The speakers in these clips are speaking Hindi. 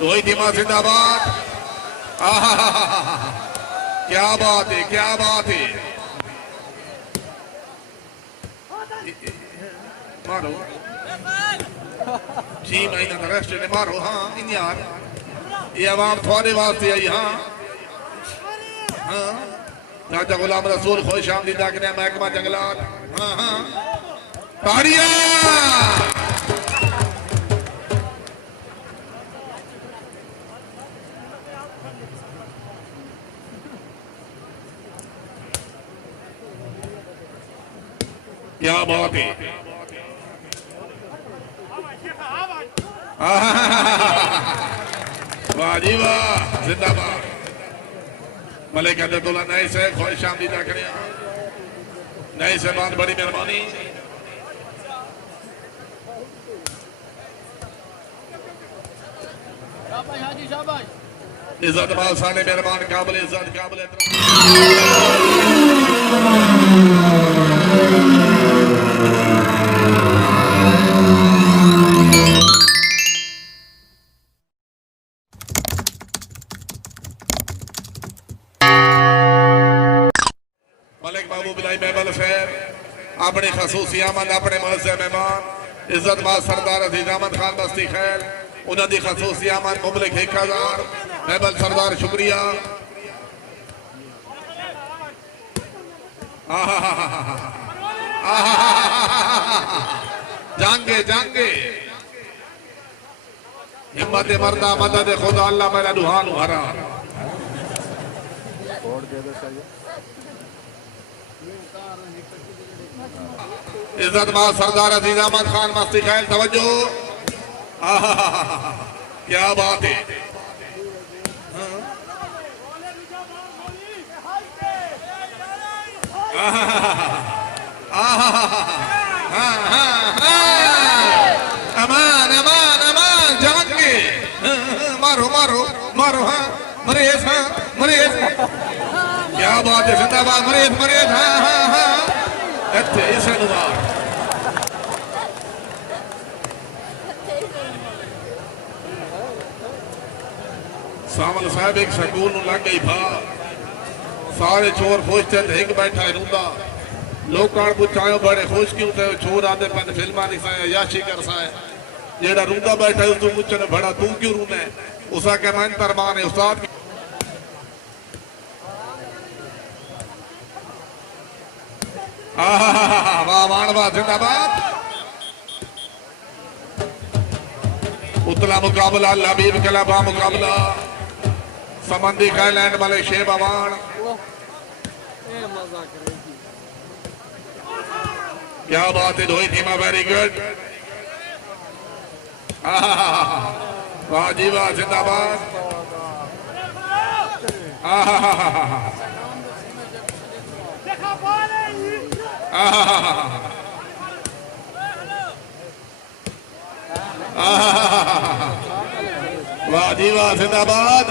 रोहित हिमा जिंदाबाद। क्या बात है, क्या बात है। मारो जी महीना का रेस्ट ने मारो। हाँ इन यार ये आवाम थोड़े वास्ते आई। हाँ हाँ राजा गुलाम रसूल खुश आमदीद आखने महकमा जंगलात। हाँ हाँ ताड़ियां। क्या बात है। वाह जी वाह जिंदाबाद। मलिक अब्दुल्ला नए से खुश आमदीद आखने नए से बात बड़ी मेहरबानी। इज्जत बाल साने मेहरबान काबिल इज्जत काबिल मलिक महबूब इलाही महबल खैर अपने खसूसी आमद अपने मज़े मेहमान इज्जत बाल सरदार अजीज अहमद खान बस्ती खैर उन्होंने खसूसी आमद मुबलिक 1000 महबल सरदार शुक्रिया। जांगे जांगे हिम्मत मर्दा मदद खुदा अल्लाह मेरा दुहान हरा। इज्जत मां सरदार अजीज अहमद खान मस्ती खैल तवज्जो। क्या बात है। अमान अमान अमान जान के मारो मारो मारो। हाँ मरेज। हाँ मरेज। क्या बात है जिंदाबाद मरेज मरेज। हाँ हाँ हाँ अच्छे इसे नुमार सामल साहब एक सकून लग गई भा सारे चोर खुश थे एक बैठा रूंदा लोग पुछायो बड़े खुश क्यों थे चोर आते पन फिल्मा दिखाए याशी कर साए जेड़ा रूंदा बैठा उस पूछन बड़ा तू क्यों रूना है उसा के मन तरमान है उस्ताद। वाह मानवा जिंदाबाद। उतला मुकाबला लबीब कलाबा मुकाबला समंदी कैलैंड मले शेब अवान। क्या बात है रोहित हिमा वेरी गुड। वाह जी वाह जिंदाबाद। वाह जी वाह जिंदाबाद।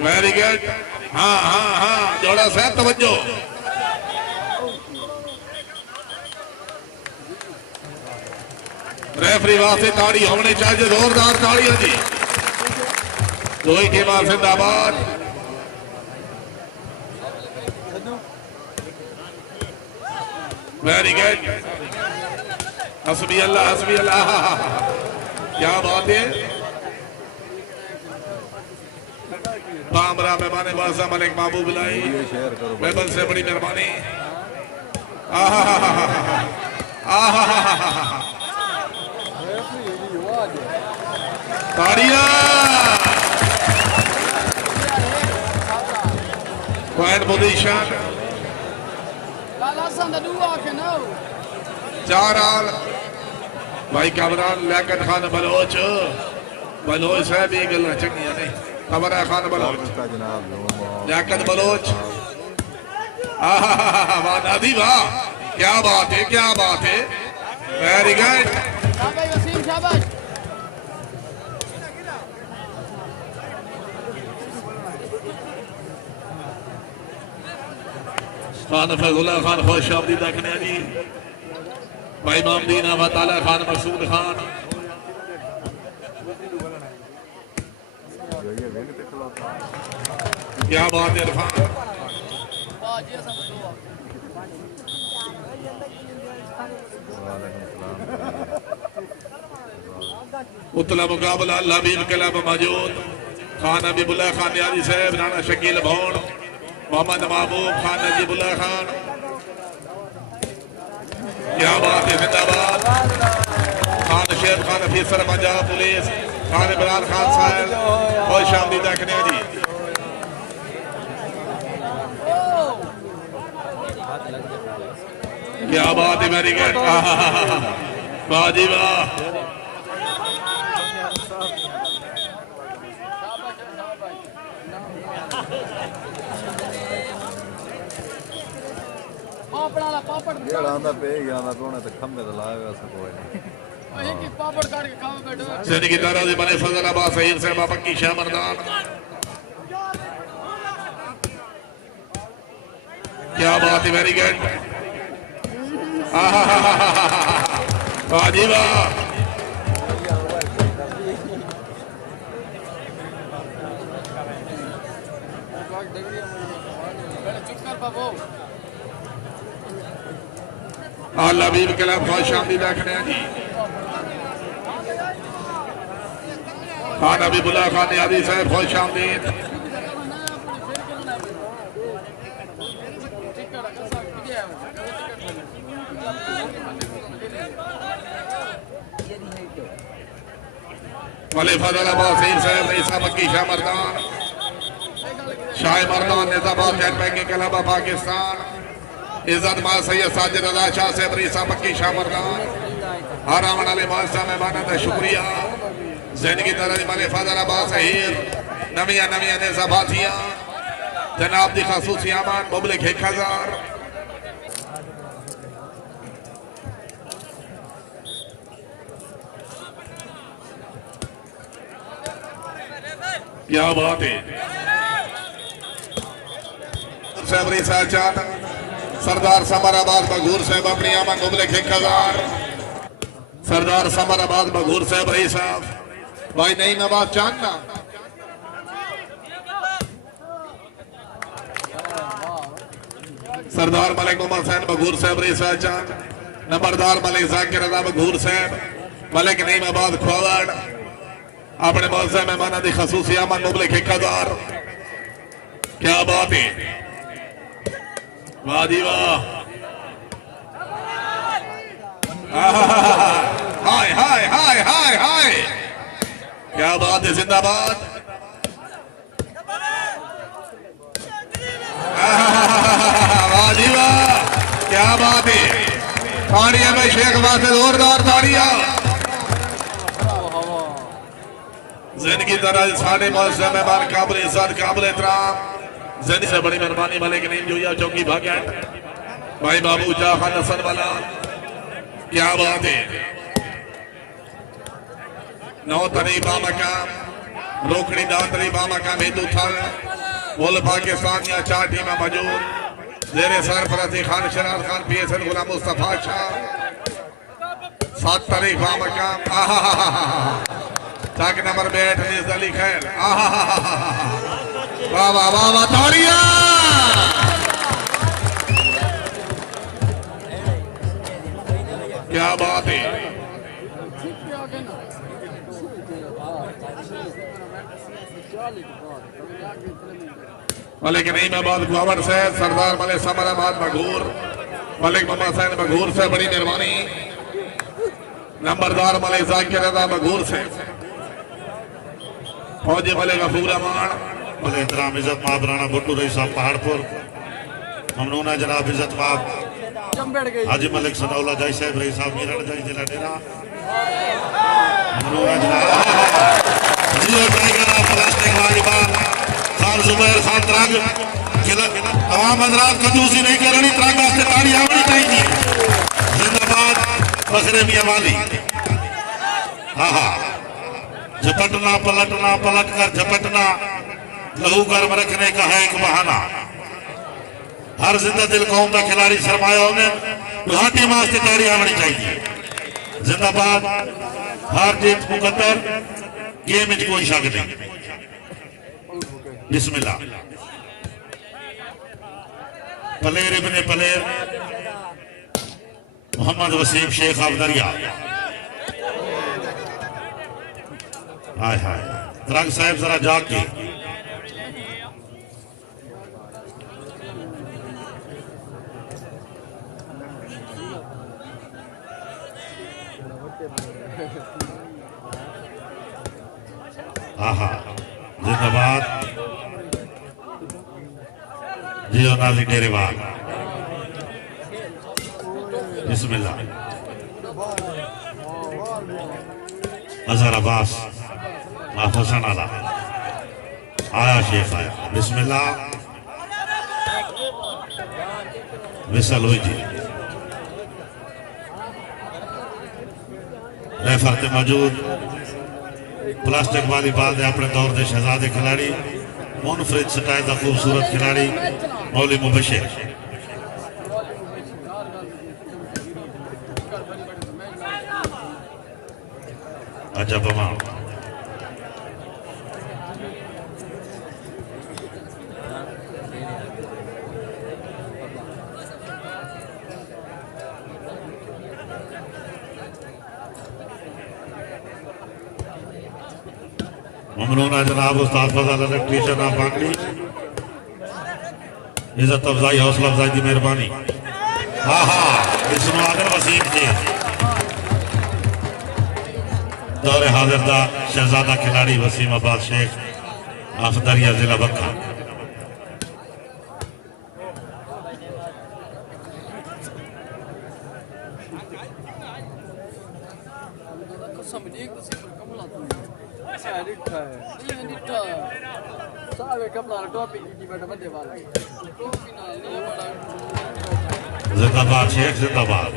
Very good. हाँ हाँ हाँ जोड़ा साहब तवज्जो। रेफरी वास्ते ताड़ी होनी चाहिए जोरदार ताड़ियां जी। रोहित हिमा जिंदाबाद। Very good. हस्बी अल्लाह हस्बी अल्लाह। क्या बात है। बामरा मेहमान बाजा मलिक महबूब इलाही महबल से बड़ी मेहरबानी। ताड़ियां पॉइंट पोजीशन 4 आल भाई कामरान लियाकत खान बलोच बलोच साहब ये गल चंगियां नहीं खबर है खान बलोच लियाकत बलोच। वाह दादी वाह क्या बात है क्या बात है। Very good. खान फैजुल्ला खान खुश आमदीद आखने जी भाई मामदीन अहमद ताला खान मकसूद खान क्या बात है इरफान। उतला मुकाबला लबीब कलब मौजूद खान हबीबुल्लाह खान यादी साहब, राणा शकील भौन, मोहम्मद महबूब खान, नजीबुल्लाह खान। क्या बात है, जिंदाबाद। खान शेर खान अफीसर पंजाब पुलिस, खान इमरान खान साहब और शामली देखने जी। क्या बात है, वेरी गुड, वाह जी वाह। जिंदगी तरह से बने फजल अब्बास सहीर से पक्की शाह मर्दान। क्या बात है, वेरी गुड, वाह जी वाह। लबीब कलब बहुत शामली देखने जी। खान हबीबुल्लाह खान यादी साहब बहुत शामली। मले फजल अब्बास सहीर साहब, रईसा मक्की शाह मर्दान, शाह मर्दान निजामाबाद जैन बैंकिंग क्लब पाकिस्तान, इज्जत मां सैयद साजिद रजा शाह साहब, रईसा मक्की शाह मर्दान, हर आवन वाले मास्टर मेहमानों का शुक्रिया। जिंदगी तरह मले फजल अब्बास सहीर नविया नविया निजाबातियां जनाब दी खासूसी आमान मुबलिक 1000। क्या बात है, सरदार समराबाद बघूर साहब अपनी आमन मुबलिक 1000। सरदार समराबाद बघूर साहब रही साहब भाई नहीं नवाज चांदना। सरदार मलिक मोहम्मद सैन बघूर साहब रही चांद, नंबरदार मलिक जाकिर रजा बघूर साहब, मलिक नईमाबाद खोवड़ अपने मौजूद मेहमान की खसूसी आमन मुबलिक 1000। क्या बात है, वाह जी वाह। हाय हाय हाय हाय हाय, क्या बात है, जिंदाबाद। वाह जी वाह, क्या बात है। ताड़ियां में शेख वास्ते जोरदार ताड़ियां। जिंदगी तरह साढ़े मौजूद मेहमान काबिल इज्जत काबिल एहतराम, जिंदगी से बड़ी मेहरबानी मलिक नहीं जोया चौकी भाग्यट भाई बाबू जा खान हसन वाला। क्या बात है, नौ तरीबा मकाम रोकड़ी दा तरीबा मकाम हिंदू था बोल पाकिस्तान या 4 टीम मौजूद जेरे सरफराजी खान शरार खान पीएसएल गुलाम मुस्तफा शाह 7 तरीबा मकाम। चाक नंबर 8 निज अली खैर। वाह वाह वाह वाह, तालियां। क्या बात है, मलिक नईमाबाद ग्वावर से सरदार मलिक समराबाद बघूर मलिक मोहम्मद सैन बघूर से बड़ी मेहरबानी। नंबरदार मलिक जाकिर रजा बघूर से फौजी मलिक गफूर अमान, मलिक एहतराम इज्जत माब राणा भुट्टू रही साहब पहाड़पुर, ममनूना जनाब इज्जत माब हाजी मलिक सदाउल्ला जाई साहब रही साहब मीरन जाई जिला डेरा, ममनूना जनाब जियो टाइगर प्लास्टिक वाजिबान खान जुबैर खान त्राग जिला तमाम हजरात कंजूसी नहीं करनी, त्रागा से ताड़ी आवनी चाहिए। जिंदाबाद फखरे मियां वाली। हाँ हाँ, झपटना पलटना पलट कर झपटना लहू गर्म रखने का है एक बहाना। हर जिंदा दिल कौम का खिलाड़ी सरमाया उन्हें गुवाहाटी मास से ताड़ी आवनी चाहिए। जिंदाबाद, हार जीत मुकद्दर, गेम में कोई शक नहीं। बिस्मिल्लाह। पलेर इब्ने पलेर मोहम्मद वसीम शेख अब्दरिया। हाय हाय त्रंग साहब जरा जाग के जिंदाबाद जियो नाजी डेरेवाल। बिस्मिल्लाह। अजहर अब्बास हसन आला आया शेख आया। बिस्मिल्लाह। विसल हुई जी रेफर ते मौजूद प्लास्टिक वॉलीबॉल के अपने दौर के शहजादे खिलाड़ी मुनफरिद सटाई का खूबसूरत खिलाड़ी मौली मुबशिर। अजब अमाम ममनून है जनाब उस्ताद फजल इलेक्ट्रीशियन ऑफ बांगड़ी। इज्जत अफजाई हौसला अफजाई की मेहरबानी। हाँ हाँ इसमें आदर वसीम जी दौरे हाजिर दा शहजादा खिलाड़ी वसीम अब्बास शेख अफदरिया जिला बक्का। जिंदाबाद शेख जिंदाबाद।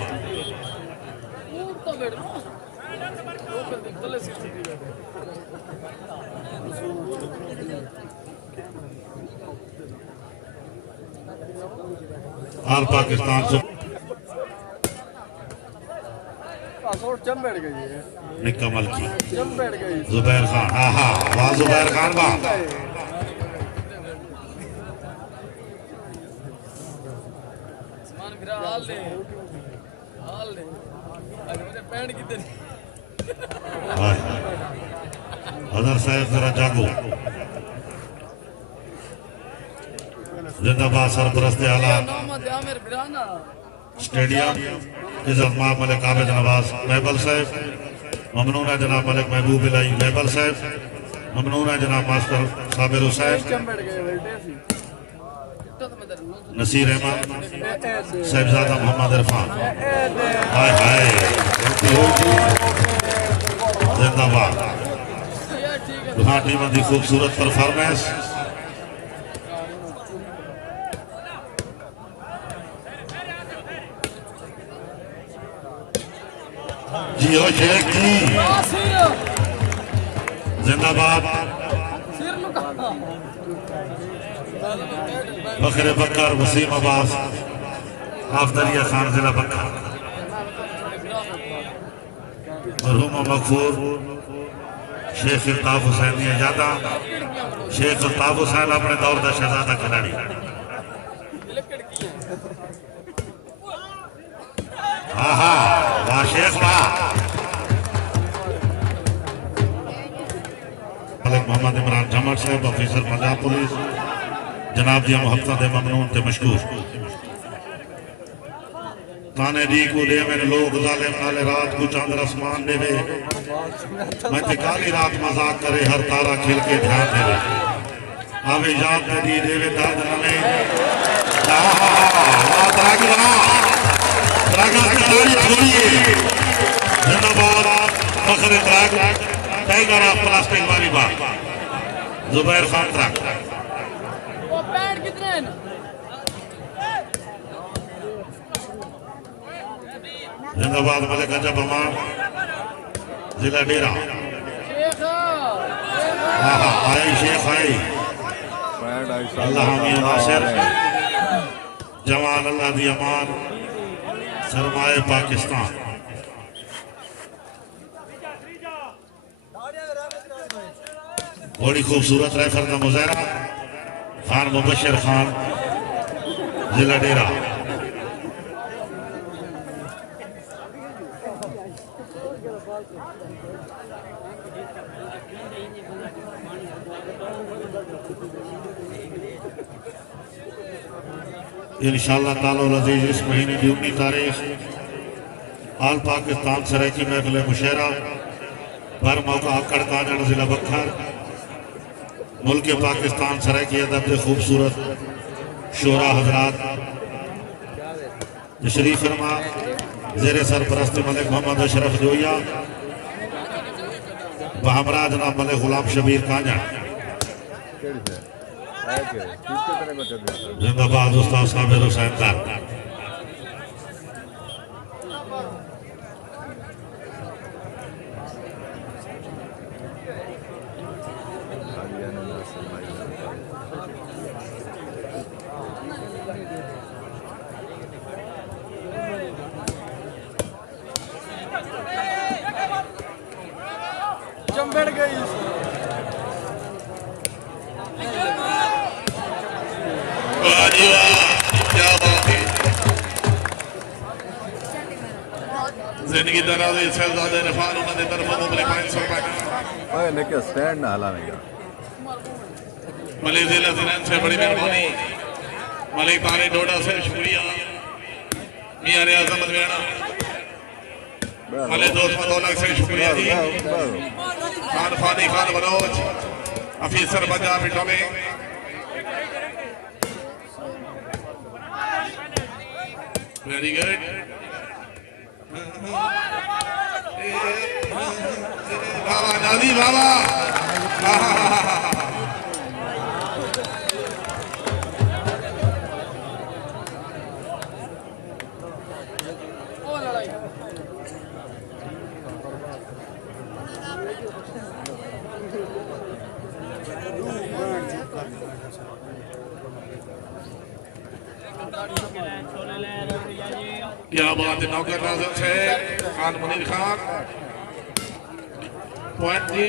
ऑल पाकिस्तान से निकमल की जुबैर खान। हाँ हाँ वाह जुबैर खान वाह। अजहर साहब जरा जागो। जिंदाबाद सरपरस्त आला स्टेडियम इज्जत मां मलिक आबिद नवाज महबल साहब। ममनून है जनाब मलिक महबूब इलाही महबल साहब। ममनून है जनाब मास्टर साबिर हुसैन नसीर अहमद साहिबजादा मोहम्मद इरफान। हाय हाय जिंदाबाद। दुहा टीम की खूबसूरत परफॉर्मेंस। जियो शेख जी जिंदाबाद। फखरे बकर वसीम अब्बास अफदलिया खान जिला बक्का। मरहूम मकफूर शेख अल्ताफ हुसैन यादा। शेख अल्ताफ हुसैन अपने दौर का शहजादा खिलाड़ी। हाँ हाँ वाह शेख वाह। मलिक मोहम्मद इमरान झमर साहब ऑफिसर पंजाब पुलिस जनाब दिया मोहब्बत दे ममनून ते मशकूर। ताने दी को दे मेरे लोग जालिम नाले रात को चांद आसमान देवे। मैं ते काली रात मजाक करे हर तारा खिल के ध्यान देवे। आवे याद ते दी देवे दर्द नमे। जिंदाबाद फखरे Trag tiger of plastic volleyball Zubair Khan Trag. जिंदाबाद मलिक अजब अमान जिला डेरा। हाँ हाँ आई शेख आई अल्लाह मियां नासिर जवान अल्लाह दी अमान सरमाए पाकिस्तान। बड़ी खूबसूरत रेफर का मुजाहरा खान मुबशर खान जिला डेरा। इंशाअल्लाह ताला अज़ीज़ इस महीने की 19 तारीख आल पाकिस्तान सरायकी महफिल मुशहरा पर मौका आकड़ काजन जिला बखर मुल्क पाकिस्तान सरायकी अदब के खूबसूरत शोरा हजरात तशरीफ फरमा ज़ेरे सरपरस्त मलिक मोहम्मद अशरफ जोया बहमरा जनाब मलिक गुलाम शबीर काजन। जिंदाबाद उस्ताद साबिर हुसैन दर। चंबड़ गई क्या बात है। जिंदगी दराज़े शहजादे रफान उन्होंने तरफ मुबले 500 रुपए का ओए लेके स्टैंड ना हलावेगा मलिक जिला जिला से बड़ी मेहरबानी मलिक तारे डोडा से शुक्रिया मियां रियाज अहमद वेणा मलिक दोस्त मदौलत से शुक्रिया जी खान फानी खान बलोच अफीसर पंजाब टोले वेरी गुड बाबा नादी बाबा क्या बात है। नौकर नाजर से खान मुनीर खान पॉइंट जी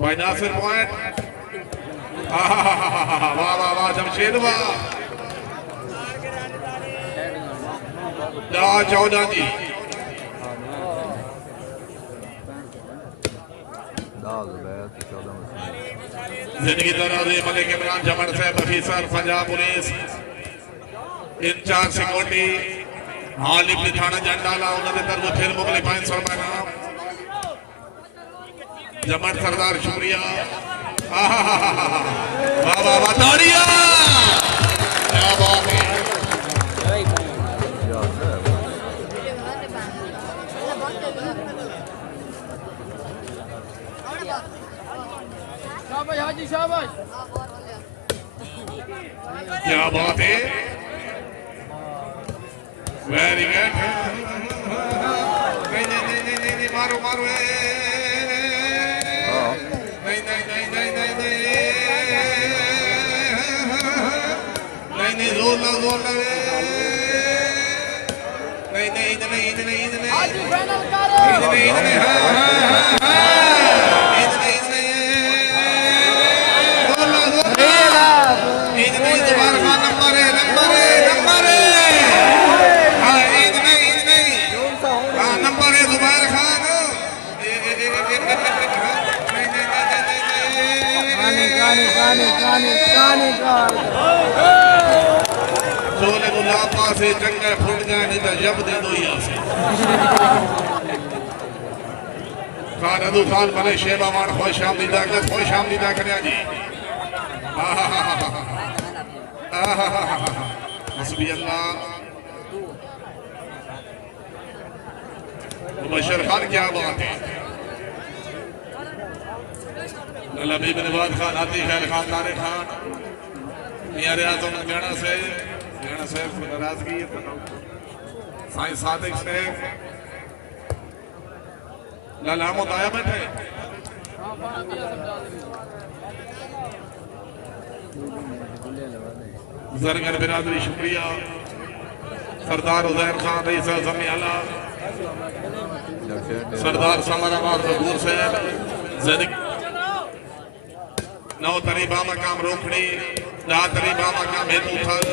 भाई नासिर पॉइंट वाह वाह वाह जमशेद वाह 14 जी जिंदगी दराज़े मलिक इमरान जमन साहब officer Punjab police incharge security हालिफ थाना जंडाला उन्होंने तरफ फिर मुगले 500 रुपए का जमन सरदार शुक्रिया वाह वाह वाह तालियां क्या बात है। शाबाश हाजी शाबाश क्या बात है। वेरी गुड नहीं नहीं नहीं नहीं नहीं मारो मारो नहीं नहीं नहीं नहीं नहीं नहीं नहीं जोर लगा नहीं नहीं नहीं नहीं नहीं हाजी फाइनल करो नहीं नहीं सोने को लापा से चंगा फुट गया नहीं तो जब दे दो यहाँ से खान अदू खान भले शेबा मान खुश आमदीदा कर जी हस्बी अल्लाह मुबशर खान क्या बात है। लबीब नवाज खान आती खैर खान तारे खान मियां रियाज गणा से नाराजगी साईं सादिक से लाला आया बैठे जरगर बिरादरी शुक्रिया सरदार उजैर खान रईस जमी आला सरदार समराबाद दूर से नौ तरीबा मकाम रोकड़ी ना तरीबा मकाम हेतु थल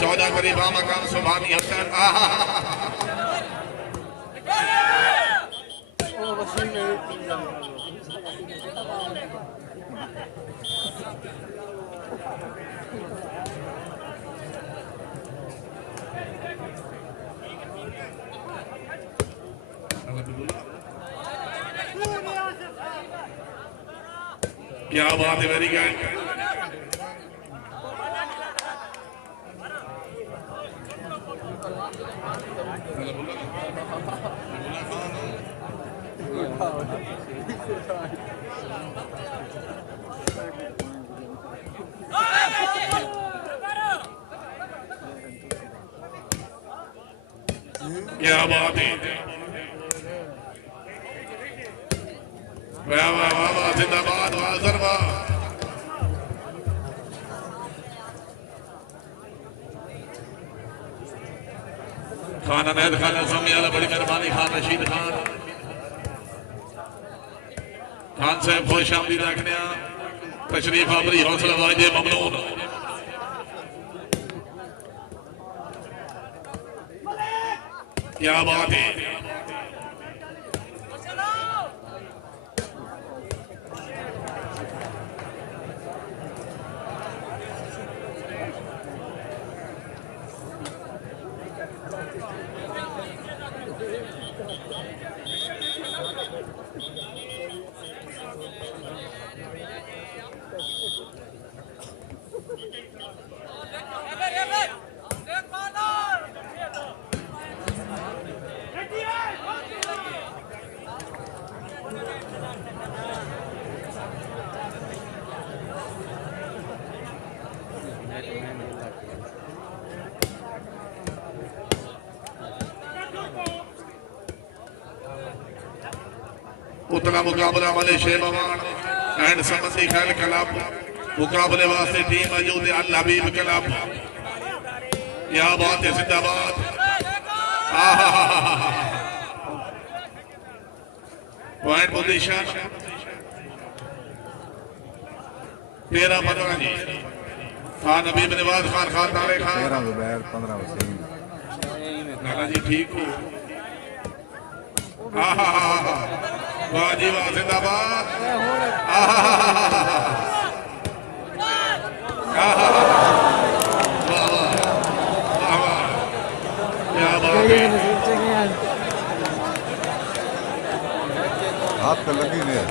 14 तरीबा मकाम सुभानी हसन क्या बात है वेरी गुड क्या बात है वाह वाह वाह वाह जिंदाबाद वाह जरवा खान अनैद खान असमी वाला बड़ी मेहरबानी खान रशीद खान खान साहब खुश आमदीद रखने तशरीफ आवरी हौसला वाजे ममनून क्या बात है उतना मुकाबला वाले शेबवान एंड समंदी खैर क्लब मुकाबले वास्ते टीम मौजूद है अल हबीब क्लब क्या बात है जिंदाबाद पॉइंट पोजीशन 13-15 जी खान हबीब नवाज खान खान तारे खान 13 जुबैर 15 वसीम नाना जी ठीक हो वाह जी वाह जिंदाबाद क्या बात है हाथ पे लगी नहीं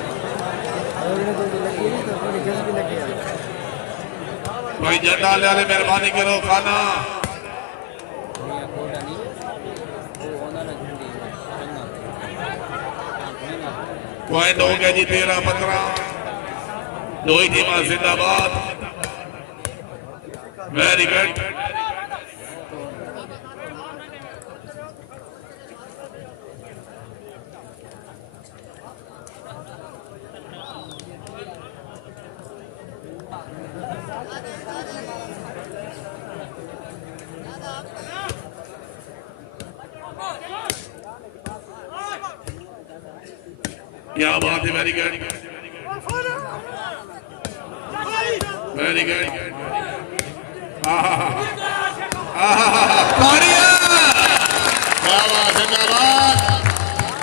भाई झंडा ले आले मेहरबानी करो खाना पॉइंट हो गया जी 13-15 दो ही टीम जिंदाबाद वेरी गुड क्या बात है वेरी गुड वेरी गुड जिंदाबाद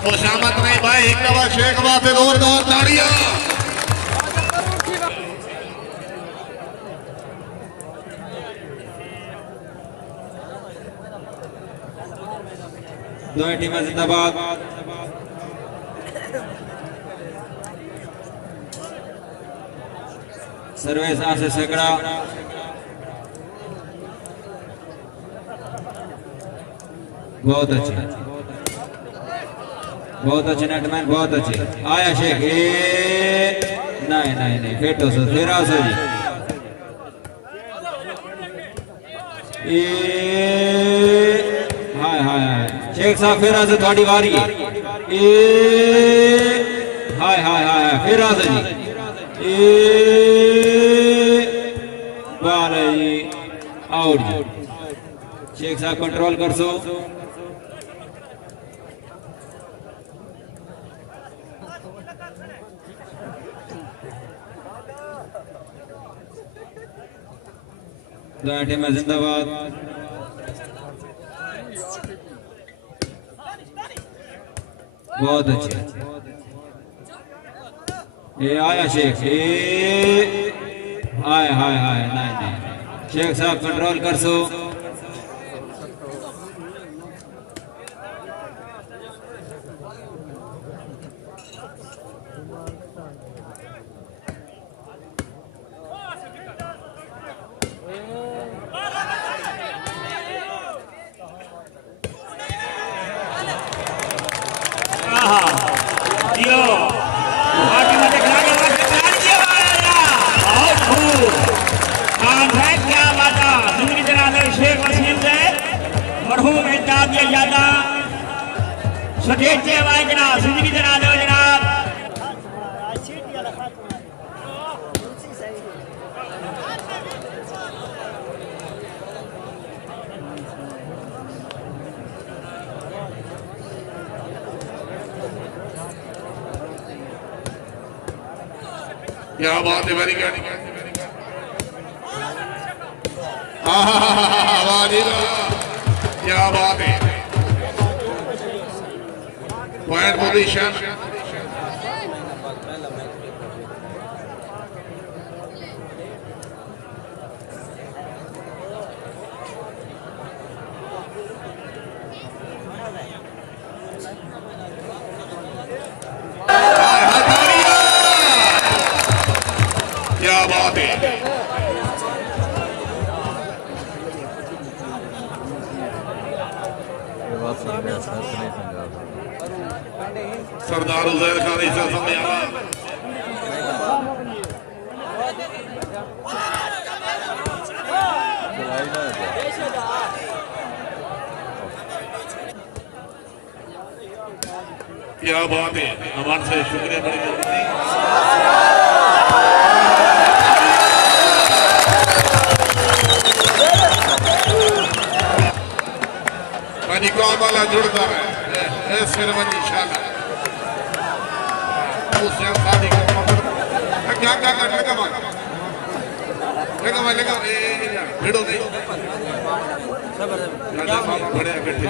खुशामद नहीं भाई एक दफा शेख बात दूर दूर ताड़ियां दोनों टीमें जिंदाबाद सर्वेश से सैकड़ा बहुत अच्छे नेटमैन बहुत अच्छे आया शेख नहीं नहीं नहीं फेटो सो फिर आओ सो जी हाय हाय हाय शेख साहब फिर आज थोड़ी वारी है हाय हाय हाय फिर आज जी जी आउट जी शेख साहब कंट्रोल कर सो दोनों टीमें जिंदाबाद। बहुत अच्छे। ये आया शेख, ये हाय हाय हाय, नहीं नहीं शेख साहब कंट्रोल कर सो। जिंदगी जना दो जनाब। क्या बात है, वेरी गुड। क्या बात है, पॉइंट पोजीशन। क्या बात है, सरदार उजैर खान इस समय आया। क्या बात है, हमारे से शुक्रिया बड़ी जल्दी। निकाम वाला जुड़ता है सिरमनी शाला उससे शादी को क्या क्या कर लगा भिड़ो नहीं बड़े इकट्ठे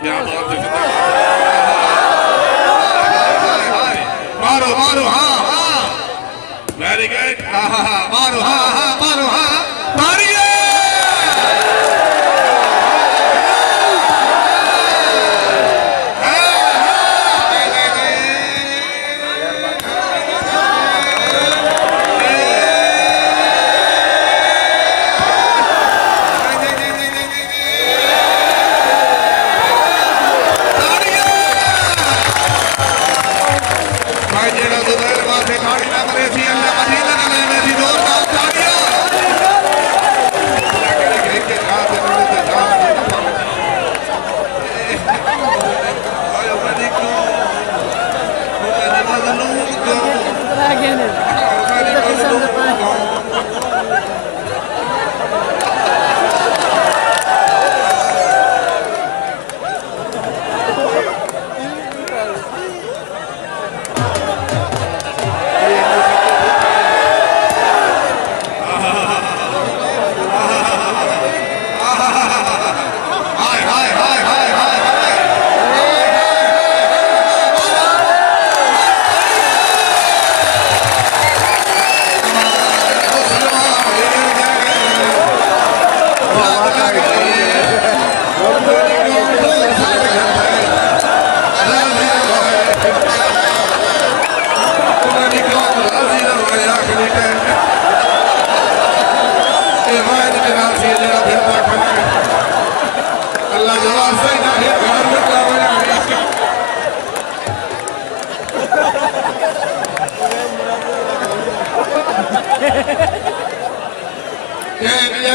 क्या बात है, मारो मारो हाँ हाँ वेरी गुड मारो हाँ हाँ मारो हाँ मारिए।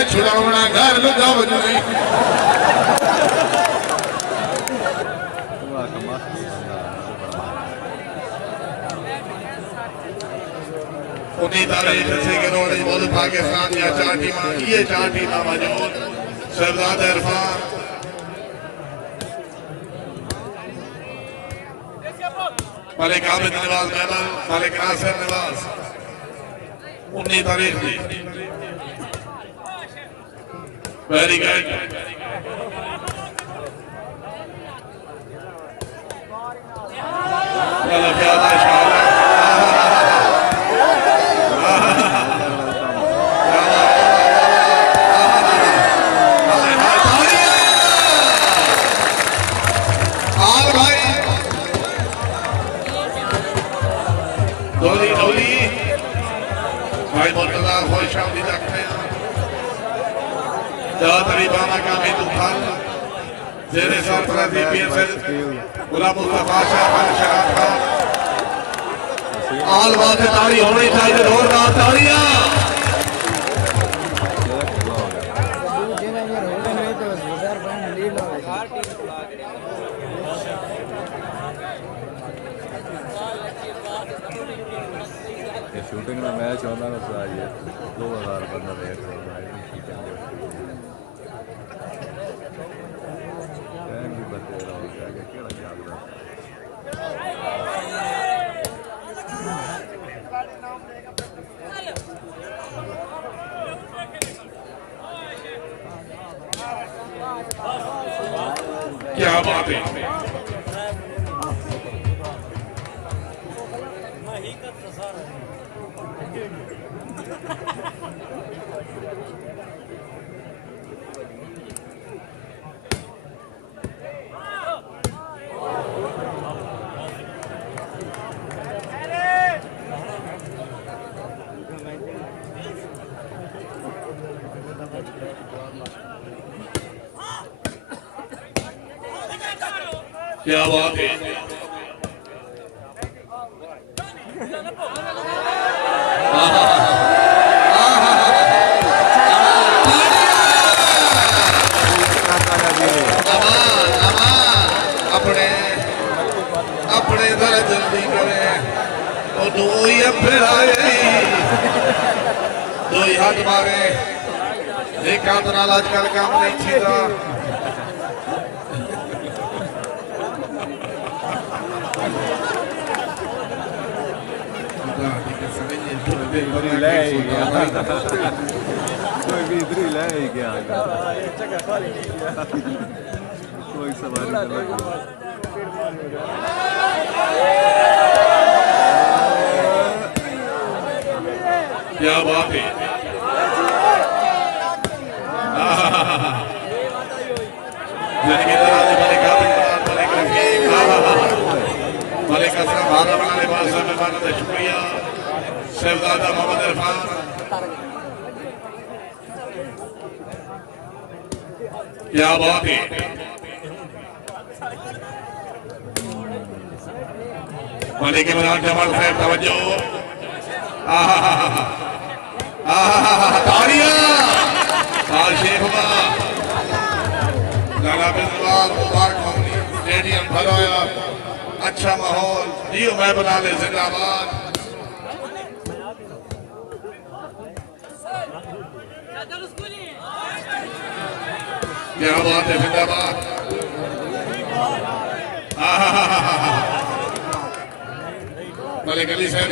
छुड़ावना घर लगाओ नहीं उन्हीं तारीख से के रोड बोल पाकिस्तान या चार टीम ये चार टीम मौजूद शहजाद इरफान मलिक आबिद नवाज मेमन मलिक नासिर नवाज 19 तारीख की वेरी गुड चलो क्या इंशाल्लाह डोली डोली भाई मुर्तजा खुश आमदीद रखते हैं तरीबाना का भी तूफान जेरे सरपरस्ती पीएसएल गुलाम मुस्तफा शाह खान शराब खान आल वाले ताड़ी होनी चाहिए जोरदार ताड़ियां शूटिंग में मैच होना तो चाहिए 2000 बंदा वेट कर रहा है भी बचे रहो जाके केड़ा याद रहा क्या बात है क्या बात है अपने अपने दर जल्दी करे दो ही फिर आए दो ही हाथ मारे एक हाथ नाल आजकल काम नहीं छीता lei कोई भी इधर ही ले गया कोई सवारी कर क्या बात है मलिक असलम भारत वाले बादशाह मेहमान का शुक्रिया शहजादा मोहम्मद इरफान क्या बात है मलिक इमरान जमाल साहब तवज्जो तालियां शेखमा लाला बिस्वाल मुबारक होनी स्टेडियम भराया अच्छा माहौल जियो मैं बना ले जिंदाबाद क्या बात है जिंदाबाद मलिक अली साहब